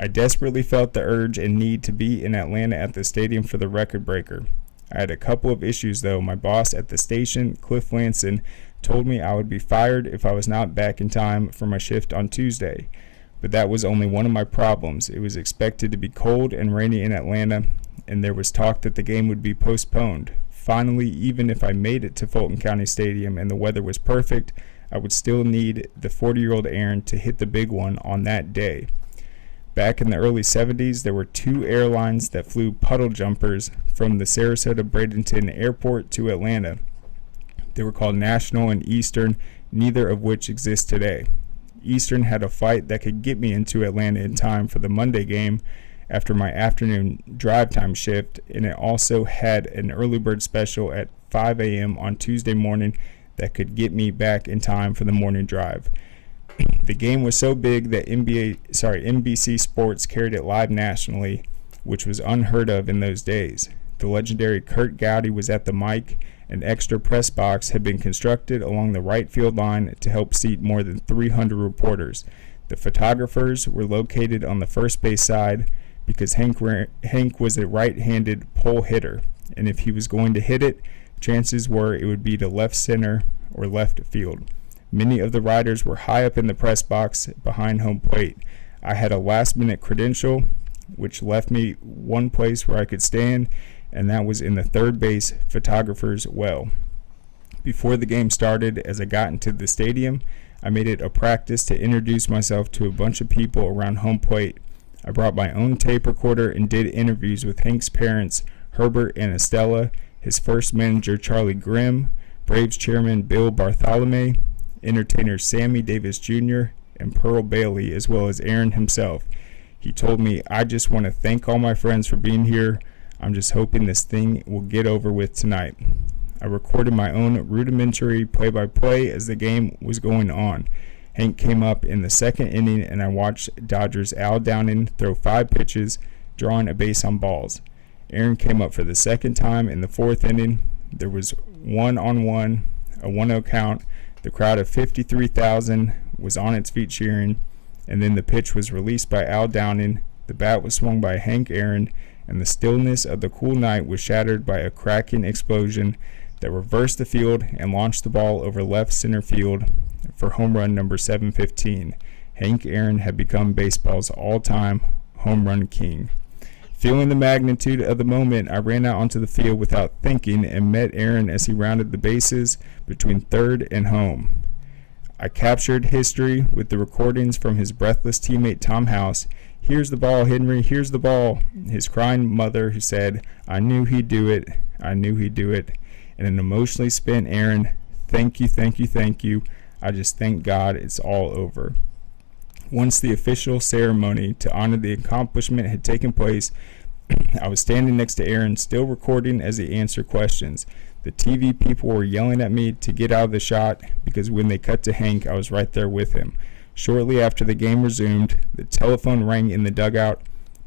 I desperately felt the urge and need to be in Atlanta at the stadium for the record breaker. I had a couple of issues, though. My boss at the station, Cliff Lanson, told me I would be fired if I was not back in time for my shift on Tuesday. But that was only one of my problems. It was expected to be cold and rainy in Atlanta, and there was talk that the game would be postponed. Finally, even if I made it to Fulton County Stadium and the weather was perfect, I would still need the 40-year-old Aaron to hit the big one on that day. Back in the early 70s, there were 2 airlines that flew puddle jumpers from the Sarasota-Bradenton Airport to Atlanta. They were called National and Eastern, neither of which exist today. Eastern had a flight that could get me into Atlanta in time for the Monday game after my afternoon drive time shift, and it also had an early bird special at 5 a.m. on Tuesday morning that could get me back in time for the morning drive. The game was so big that NBC Sports carried it live nationally, which was unheard of in those days. The legendary Kurt Gowdy was at the mic. An extra press box had been constructed along the right field line to help seat more than 300 reporters. The photographers were located on the first base side because Hank was a right-handed pole hitter, and if he was going to hit it, chances were it would be to left center or left field. Many of the riders were high up in the press box behind home plate. I had a last-minute credential, which left me one place where I could stand, and that was in the third base photographer's well. Before the game started, as I got into the stadium, I made it a practice to introduce myself to a bunch of people around home plate. I brought my own tape recorder and did interviews with Hank's parents, Herbert and Estella, his first manager, Charlie Grimm, Braves chairman Bill Bartholomew, entertainers Sammy Davis Jr. and Pearl Bailey, as well as Aaron himself. He told me, "I just want to thank all my friends for being here. I'm just hoping this thing will get over with tonight." I recorded my own rudimentary play-by-play as the game was going on. Hank came up in the second inning, and I watched Dodgers Al Downing throw 5 pitches, drawing a base on balls. Aaron came up for the second time in the 4th inning. There was 1-on-1, a 1-0 count. The crowd of 53,000 was on its feet cheering, and then the pitch was released by Al Downing. The bat was swung by Hank Aaron, and the stillness of the cool night was shattered by a cracking explosion that reversed the field and launched the ball over left center field for home run number 715. Hank Aaron had become baseball's all-time home run king. Feeling the magnitude of the moment, I ran out onto the field without thinking and met Aaron as he rounded the bases between third and home. I captured history with the recordings from his breathless teammate Tom House. "Here's the ball, Henry, here's the ball," his crying mother, who said, "I knew he'd do it, I knew he'd do it," and an emotionally spent Aaron, "Thank you, thank you, thank you. I just thank God it's all over." Once the official ceremony to honor the accomplishment had taken place, I was standing next to Aaron, still recording as he answered questions. The TV people were yelling at me to get out of the shot because when they cut to Hank, I was right there with him. Shortly after the game resumed, the telephone rang in the dugout.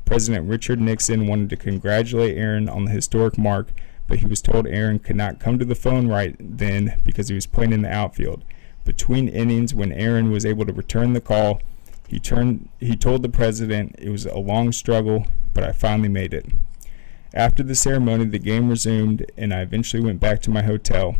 President Richard Nixon wanted to congratulate Aaron on the historic mark, but he was told Aaron could not come to the phone right then because he was playing in the outfield. Between innings, when Aaron was able to return the call, he told the president it was a long struggle, but I finally made it. After the ceremony, the game resumed, and I eventually went back to my hotel.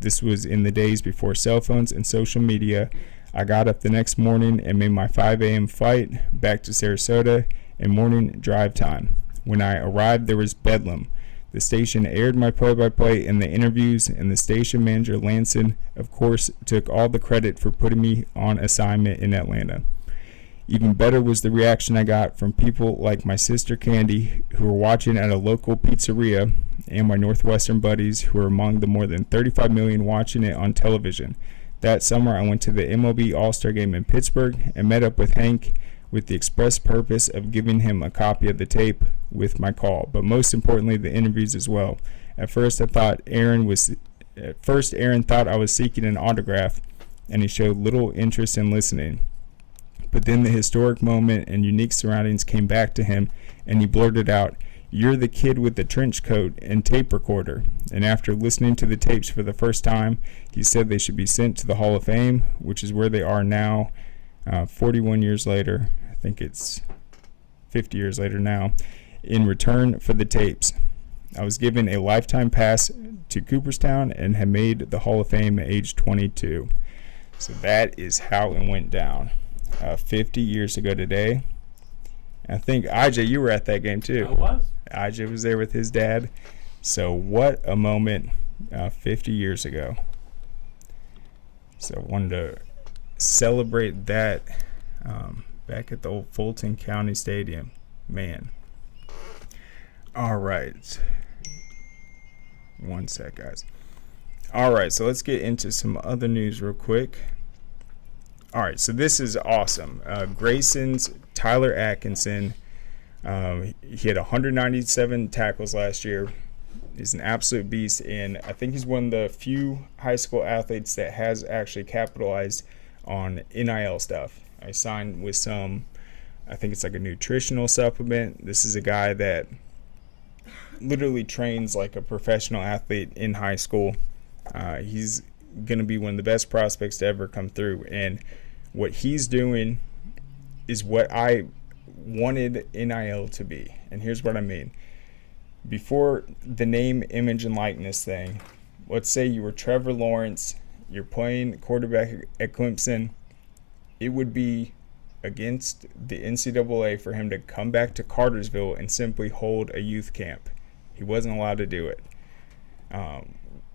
This was in the days before cell phones and social media. I got up the next morning and made my 5 a.m. flight back to Sarasota and morning drive time. When I arrived, there was bedlam. The station aired my play-by-play in the interviews, and the station manager, Lanson, of course, took all the credit for putting me on assignment in Atlanta. Even better was the reaction I got from people like my sister Candy, who were watching at a local pizzeria, and my Northwestern buddies, who were among the more than 35 million watching it on television. That summer, I went to the MLB All-Star Game in Pittsburgh and met up with Hank with the express purpose of giving him a copy of the tape with my call, but most importantly, the interviews as well. At first, Aaron thought I was seeking an autograph, and he showed little interest in listening. But then the historic moment and unique surroundings came back to him, and he blurted out, "You're the kid with the trench coat and tape recorder." And after listening to the tapes for the first time, he said they should be sent to the Hall of Fame, which is where they are now, 41 years later. I think it's 50 years later now, in return for the tapes. I was given a lifetime pass to Cooperstown and had made the Hall of Fame at age 22. So that is how it went down 50 years ago today. I think, IJ, you were at that game too. I was. IJ was there with his dad. So what a moment 50 years ago. So I wanted to celebrate that back at the old Fulton County Stadium. Man. All right. One sec, guys. All right, so let's get into some other news real quick. All right, so this is awesome. Grayson's Tyler Atkinson. He had 197 tackles last year. He's an absolute beast, and I think he's one of the few high school athletes that has actually capitalized on NIL stuff. I signed with some, I think it's like a nutritional supplement. This is a guy that literally trains like a professional athlete in high school. He's going to be one of the best prospects to ever come through, and what he's doing is what I wanted NIL to be. And here's what I mean. Before the name, image, and likeness thing, let's say you were Trevor Lawrence, you're playing quarterback at Clemson, it would be against the NCAA for him to come back to Cartersville and simply hold a youth camp. He wasn't allowed to do it,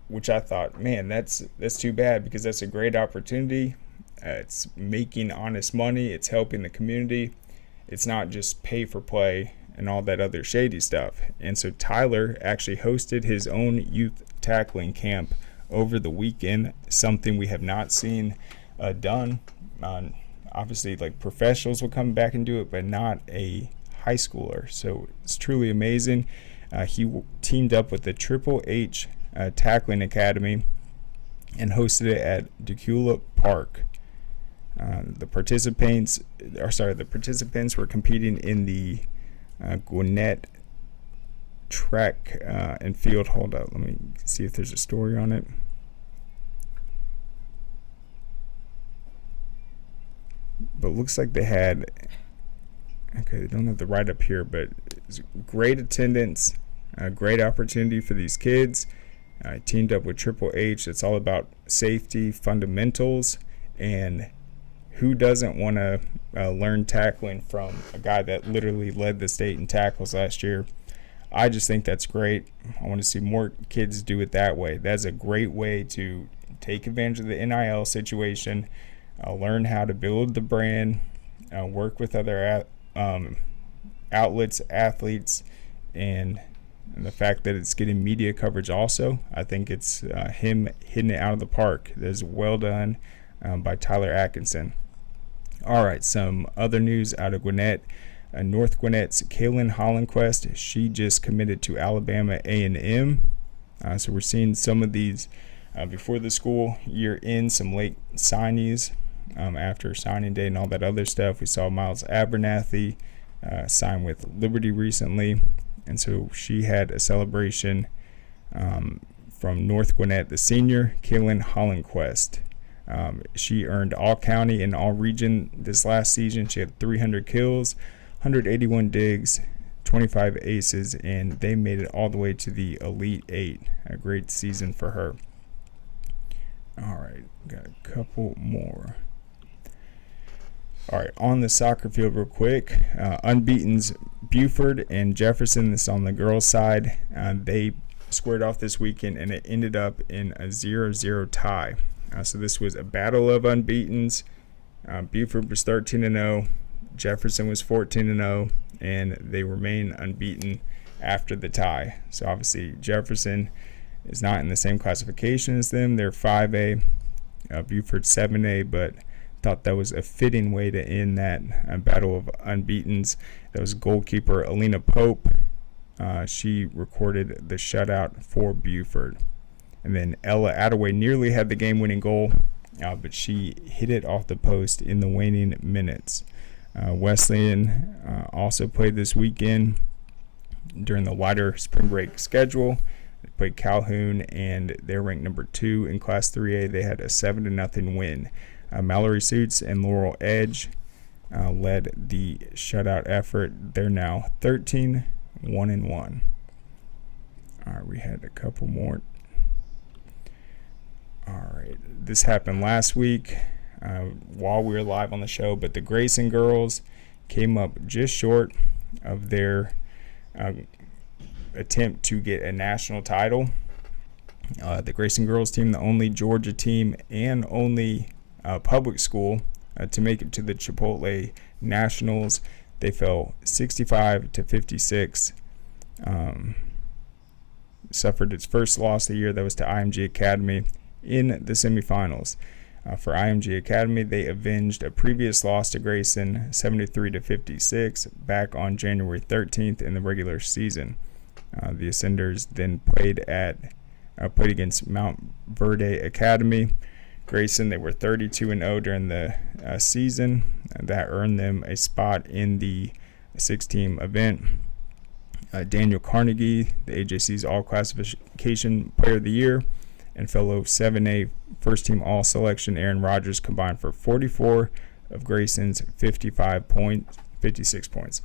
which I thought, man, that's too bad, because that's a great opportunity. It's making honest money. It's helping the community. It's not just pay for play and all that other shady stuff. And so Tyler actually hosted his own youth tackling camp over the weekend, something we have not seen done. Obviously, like, professionals will come back and do it, but not a high schooler. So it's truly amazing. He teamed up with the Triple H Tackling Academy and hosted it at Decula Park. The participants were competing in the Gwinnett track and field. Hold up, let me see if there's a story on it. But it looks like they had, okay, they don't have the write up here, but it's great attendance, a great opportunity for these kids. I teamed up with Triple H. It's all about safety fundamentals, and who doesn't want to learn tackling from a guy that literally led the state in tackles last year? I just think that's great. I want to see more kids do it that way. That's a great way to take advantage of the NIL situation, learn how to build the brand, work with other outlets, athletes, and the fact that it's getting media coverage also. I think it's him hitting it out of the park. That's well done by Tyler Atkinson. All right, some other news out of Gwinnett. North Gwinnett's Kaylin Hollandquist, she just committed to Alabama A&M. So we're seeing some of these before the school year end, some late signees after signing day and all that other stuff. We saw Miles Abernathy sign with Liberty recently, and so she had a celebration from North Gwinnett, the senior, Kaylin Hollenquist. She earned all county and all region this last season. She had 300 kills, 181 digs, 25 aces, and they made it all the way to the Elite Eight. A great season for her. All right, got a couple more. All right, on the soccer field real quick, unbeaten's Buford and Jefferson, this on the girls' side, they squared off this weekend, and it ended up in a 0-0 tie. So this was a battle of unbeatens. Buford was 13-0, Jefferson was 14-0, and they remain unbeaten after the tie. So obviously Jefferson is not in the same classification as them. They're 5A, Buford 7A, but thought that was a fitting way to end that battle of unbeatens. That was goalkeeper Alina Pope. She recorded the shutout for Buford. And then Ella Attaway nearly had the game-winning goal, but she hit it off the post in the waning minutes. Wesleyan also played this weekend during the wider spring break schedule. They played Calhoun, and they're ranked number 2 in Class 3A. They had a 7-0 win. Mallory Suits and Laurel Edge led the shutout effort. They're now 13-1-1. All right, we had a couple more. All right, this happened last week while we were live on the show, but the Grayson girls came up just short of their attempt to get a national title. The Grayson girls team, the only Georgia team and only public school to make it to the Chipotle Nationals. They fell 65-56. Suffered its first loss of the year. That was to IMG Academy in the semifinals. For IMG Academy, they avenged a previous loss to Grayson, 73-56, back on January 13th in the regular season. The Ascenders then played against Mount Verde Academy. Grayson, they were 32-0 during the season, and that earned them a spot in the 6-team event. Daniel Carnegie, the AJC's All-Classification Player of the Year, and fellow 7A first-team All-Selection Aaron Rodgers combined for 44 of Grayson's 56 points.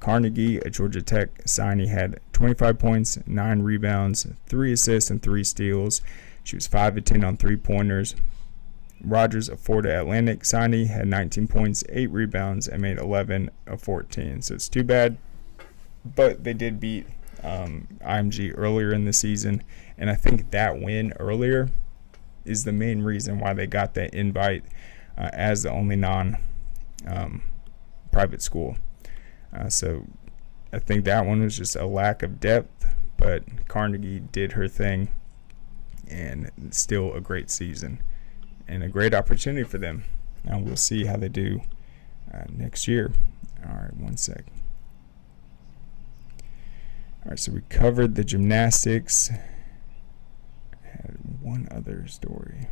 Carnegie, a Georgia Tech signee, had 25 points, 9 rebounds, 3 assists, and 3 steals. She was 5 of 10 on three-pointers. Rodgers, a Florida Atlantic signee, had 19 points, 8 rebounds, and made 11 of 14. So it's too bad, but they did beat IMG earlier in the season, and I think that win earlier is the main reason why they got that invite as the only non-private school. So I think that one was just a lack of depth, but Carnegie did her thing, and still a great season and a great opportunity for them. Now we'll see how they do next year. All right, one sec. All right, so we covered the gymnastics. I had one other story.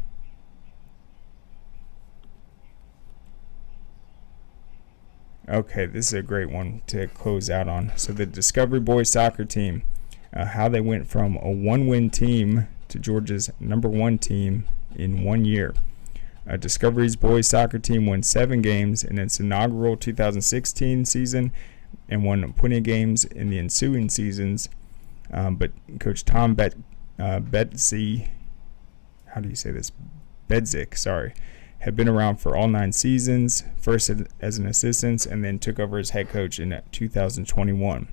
Okay, this is a great one to close out on. So the Discovery Boys soccer team, how they went from a 1-win team to Georgia's #1 team in 1 year. Discovery's boys soccer team won 7 games in its inaugural 2016 season and won plenty of games in the ensuing seasons. But Coach Tom Bedzik, had been around for all 9 seasons, first as an assistant and then took over as head coach in 2021.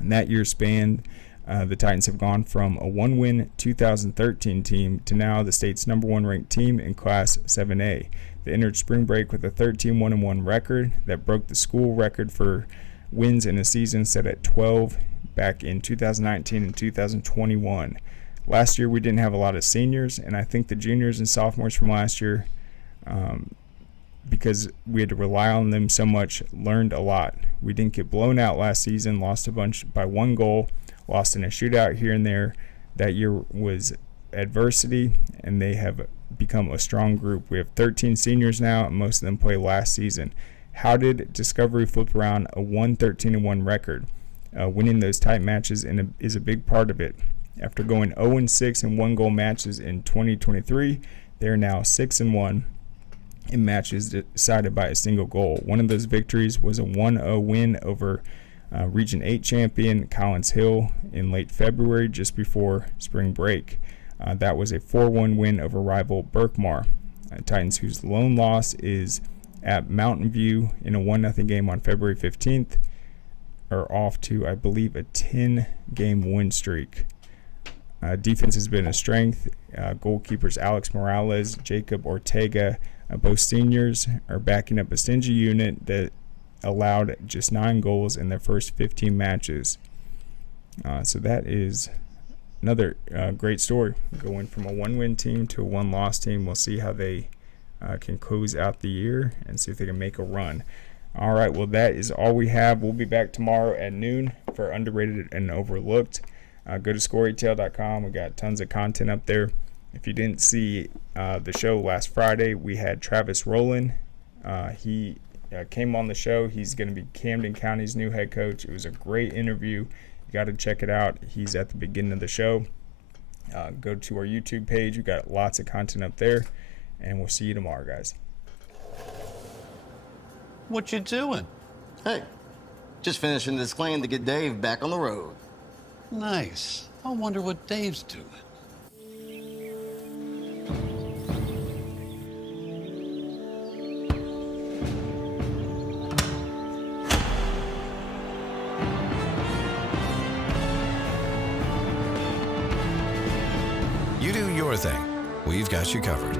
In that year span, the Titans have gone from a 1-win 2013 team to now the state's #1 ranked team in Class 7A. They entered spring break with a 13-1-1 record that broke the school record for wins in a season set at 12 back in 2019 and 2021. Last year we didn't have a lot of seniors, and I think the juniors and sophomores from last year, because we had to rely on them so much, learned a lot. We didn't get blown out last season, lost a bunch by 1 goal, lost in a shootout here and there. That year was adversity, and they have become a strong group. We have 13 seniors now, and most of them played last season. How did Discovery flip around a 1-13-1 record? Winning those tight matches is a big part of it. After going 0-6 in one-goal matches in 2023, they're now 6-1 in matches decided by a single goal. One of those victories was a 1-0 win over Region 8 champion Collins Hill in late February, just before spring break. That was a 4-1 win over rival Berkmar. Titans, whose lone loss is at Mountain View in a 1-0 game on February 15th, are off to, I believe, a 10-game win streak. Defense has been a strength. Goalkeepers Alex Morales, Jacob Ortega, both seniors, are backing up a stingy unit that allowed just 9 goals in their first 15 matches. So that is another great story, going from a 1-win team to a 1-loss team. We'll see how they can close out the year and see if they can make a run. All right, well, that is all we have. We'll be back tomorrow at noon for Underrated and Overlooked. Go to scoreatl.com. We got tons of content up there. If you didn't see the show last Friday, we had Travis Rowland. He came on the show. He's going to be Camden County's new head coach. It was a great interview. You got to check it out. He's at the beginning of the show. Go to our YouTube page. We got lots of content up there, and we'll see you tomorrow, guys. What you doing? Hey, just finishing this claim to get Dave back on the road. Nice. I wonder what Dave's doing. You do your thing. We've got you covered.